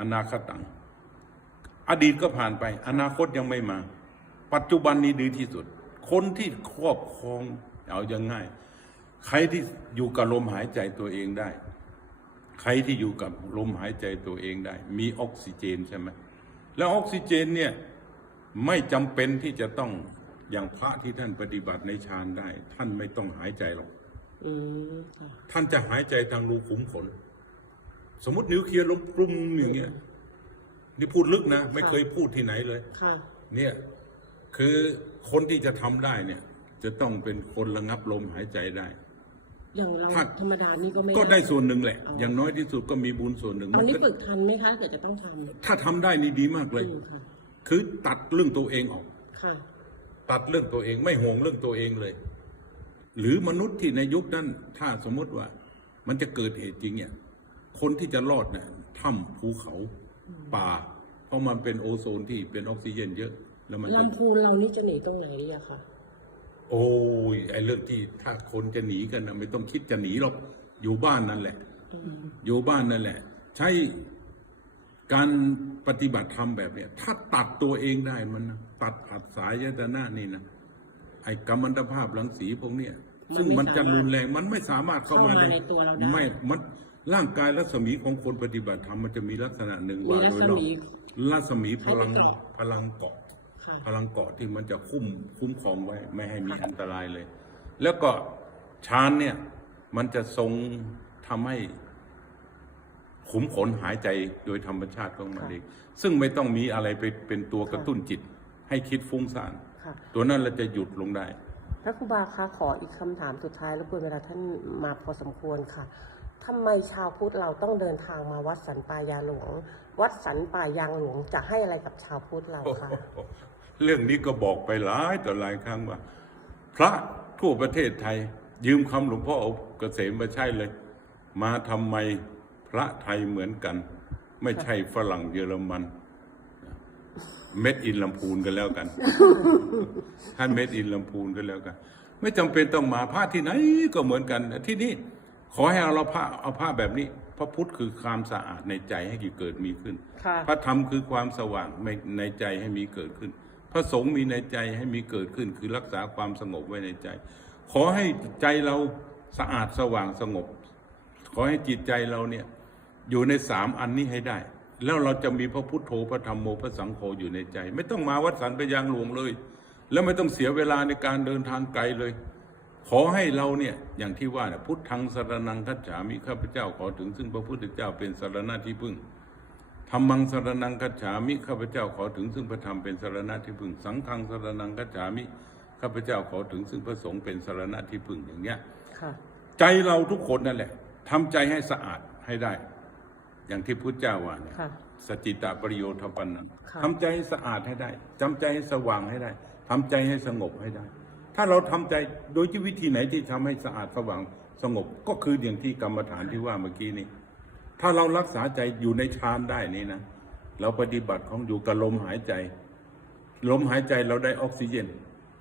อนาคตัง อดีตก็ผ่านไป อนาคตยังไม่มา ปัจจุบันนี้ดีที่สุด คนที่ครอบครองเอาอย่างง่าย ใครที่อยู่กับลมหายใจตัวเองได้ ใครที่อยู่กับลมหายใจตัวเองได้ มีออกซิเจนใช่ไหมแล้วออกซิเจนเนี่ยไม่จำเป็นที่จะต้องอย่างพระที่ท่านปฏิบัติในฌานได้ ท่านไม่ต้องหายใจหรอกอืมค่ะท่านจะหายใจทางรูขุมขน สมมตินิวเคลียร์ล้มกลุ่มอย่างเงี้ยนี่พูดลึกนะ ไม่เคยพูดที่ไหนเลย ค่ะ เนี่ยคือคนที่จะทำได้เนี่ย จะต้องเป็นคนระงับลมหายใจได้ อย่างเราถ้า ธรรมดานี่ก็ไม่ ก็ได้ส่วนหนึ่งแหละอย่างน้อยที่สุดก็มีบุญส่วนหนึ่งตอนนี้มันก็ฝึกทันไหมคะเกิดจะต้องทำถ้าทำได้นี่ดีมากเลย อืมค่ะ คือตัดเรื่องตัวเองออก ค่ะ ตัดเรื่องตัวเองไม่ห่วงเรื่องตัวเองเลย หรือมนุษย์ที่ในยุคนั้น ถ้าสมมติว่า มันจะเกิดเหตุจริงเนี่ย คนที่จะรอดเนี่ยถ้ำภูเขาป่า เพราะมันเป็นโอโซนที่เป็นออกซิเจนเยอะ แล้วมันจะลำพูนเรานี่จะหนีตรงไหนดีอะคะโอ้ยไอ้เรื่องที่ถ้าคนจะหนีกันนะไม่ต้องคิดจะหนีหรอกอยู่บ้านนั่นแหละอืมอยู่บ้านนั่นแหละ ใช้การปฏิบัติธรรมแบบเนี้ยถ้าตัดตัวเองได้มันนะตัดผัสสายยตนะนี่นะไอ้กัมมันตภาพรังสีพวกเนี้ยซึ่งมันจะรุนแรงมันไม่สามารถเข้าเข้ามามาในในตัวเราได้ไม่มัน ร่างกายรัศมีของคนปฏิบัติธรรมมันจะมีลักษณะหนึ่งมีว่ารัโดศยรอบมี รัศมีพลังให้ไปเกาะ พลังเกาะ ค่ะ พลังเกาะที่มันจะคุ้มคุ้มครองไว้ ไม่ให้มีอันตรายเลย แล้วก็ฌานเนี่ย มันจะทรงทำให้ขุมขนหายใจโดยธรรมชาติของมันค่ะเองซึ่งไม่ต้องมีอะไรไปเป็นตัวกระตุ้นจิต ให้คิดฟุ้งซ่านค่ะ ตัวนั้นเราจะหยุดลงได้ พระครูบาคะขออีกคำถามสุดท้ายรบกวนเวลาท่านมาพอสมควรค่ะ ทำไมชาวพุทธเราต้องเดินทางมาวัดสันป่ายาหลวง วัดสันป่ายางหลวงจะให้อะไรกับชาวพุทธเราคะ เรื่องนี้ก็บอกไปหลายต่อหลายครั้งว่า พระทั่วประเทศไทย ยืมคำหลวงพ่อเอาเกษมมาใช่เลย มาทำไมพระไทยเหมือนกัน ไม่ใช่ฝรั่งเยอรมัน เม็ดอินลำพูนกันแล้วกันท่านเม็ดอินลำพูนกันแล้วกัน ไม่จำเป็นต้องมาพระที่ไหนก็เหมือนกันที่นี่ ขอให้เอาเราผ้าเอาผ้าแบบนี้ พระพุทธคือความสะอาดในใจให้เกิดมีขึ้น ค่ะ พระธรรมคือความสว่างในในใจให้มีเกิดขึ้น พระสงฆ์มีในใจให้มีเกิดขึ้น คือรักษาความสงบไว้ในใจ ขอให้ใจเราสะอาดสว่างสงบ ขอให้จิตใจเราเนี่ยอยู่ในสามอันนี้ให้ได้ แล้วเราจะมีพระพุทโธพระธรรมโมพระสังโฆอยู่ในใจ ไม่ต้องมาวัดสันไปยางหลวงเลย แล้วไม่ต้องเสียเวลาในการเดินทางไกลเลย ขอให้เราเนี่ยอย่างที่ว่าเนี่ยพุทธังสรนังคัจฉามิข้าพเจ้าขอถึงซึ่งพระพุทธเจ้าเป็นสารณะที่พึ่งธรรมังสรนังกัจฉามิข้าพเจ้าขอถึงซึ่งพระธรรมเป็นสารณะที่พึ่ง สังฆังสรนังกัจฉามิข้าพเจ้าขอถึงซึ่งพระสงฆ์เป็นสารณะที่พึ่งอย่างเงี้ยค่ะใจเราทุกคนนั่นแหละทำใจให้สะอาดให้ได้ อย่างที่พุทธเจ้าว่าเนี่ยค่ะสจิตะปริโยทปันนังค่ะทำใจให้สะอาดให้ได้ทำใจให้สว่างให้ได้ทำใจให้สงบให้ได้ ถ้าเราทำใจโดยที่วิธีไหนที่ทำให้สะอาดสว่างสงบก็คืออย่างที่กรรมฐานที่ว่าเมื่อกี้นี้ ถ้าเรารักษาใจอยู่ในฌานได้นี่นะ เราปฏิบัติของอยู่กับลมหายใจ ลมหายใจเราได้ออกซิเจน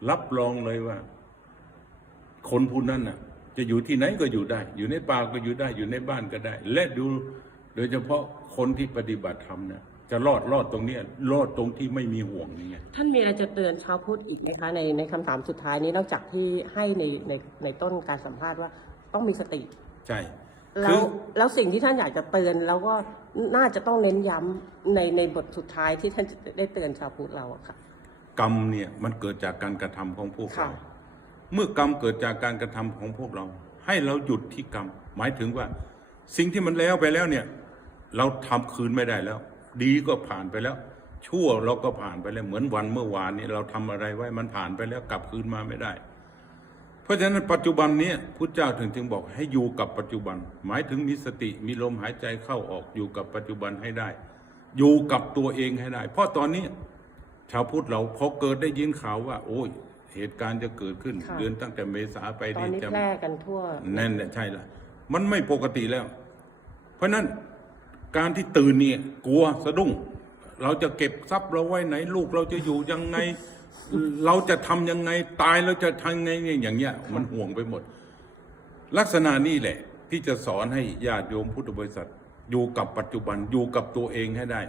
รับรองเลยว่า คนผู้นั้นน่ะ จะอยู่ที่ไหนก็อยู่ได้ อยู่ในป่าก็อยู่ได้ อยู่ในบ้านก็ได้ และดูโดยเฉพาะคนที่ปฏิบัติธรรมเนี่ย จะรอดรอดตรงเนี้ยรอดตรงที่ไม่มีห่วงนี่ไงท่านมีอะไรจะเตือนชาวพุทธอีกไหมคะในในคำถามสุดท้ายนี้นอกจากที่ให้ในในในต้นการสัมภาษณ์ว่าต้องมีสติ ใช่ แล้คืวอ แล้วสิ่งที่ท่านอยากจะเตือนแล้วก็น่าจะต้องเน้นย้ำในในบทสุดท้ายที่ท่านจะได้เตือนชาวพุทธเราอะค่ะ กรรมเนี่ยมันเกิดจากการกระทำของพวกค่ะเราเมื่อกรรมเกิดจากการกระทำของพวกเรา ให้เราหยุดที่กรรม หมายถึงว่า สิ่งที่มันแล้วไปแล้วเนี่ย เราทำคืนไม่ได้แล้ว ดีก็ผ่านไปแล้ว ชั่วเราก็ผ่านไปแล้วเหมือนวันเมื่อวานนี้เราทำอะไรไว้มันผ่านไปแล้วกลับคืนมาไม่ได้ เพราะฉะนั้นปัจจุบันเนี้พุทธเจ้าถึงจึงบอกให้อยู่กับปัจจุบัน หมายถึงมีสติมีลมหายใจเข้าออกอยู่กับปัจจุบันให้ได้ อยู่กับตัวเองให้ได้ เพราะตอนนี้ชาวพุทธเราพอเกิดได้ยินข่าวว่า โอ้ยเหตุการณ์จะเกิดขึ้นค่ะเดือนตั้งแต่เมษาไปตอนนี้จะแพร่กันทั่วนั่นแหละใช่ละมันไม่ปกติแล้ว เพราะฉะนั้น การที่ตื่นเนี่ยกลัวสะดุ้ง เราจะเก็บทรัพย์เราไว้ไหน ลูกเราจะอยู่ยังไง เราจะทำยังไงตายเราจะทำยังไงเนี่ยอย่างเงี้ยมันห่วงไปหมด ลักษณะนี้แหละ ที่จะสอนให้ญาติโยมพุทธบริษัท อยู่กับปัจจุบันอยู่กับตัวเองให้ได้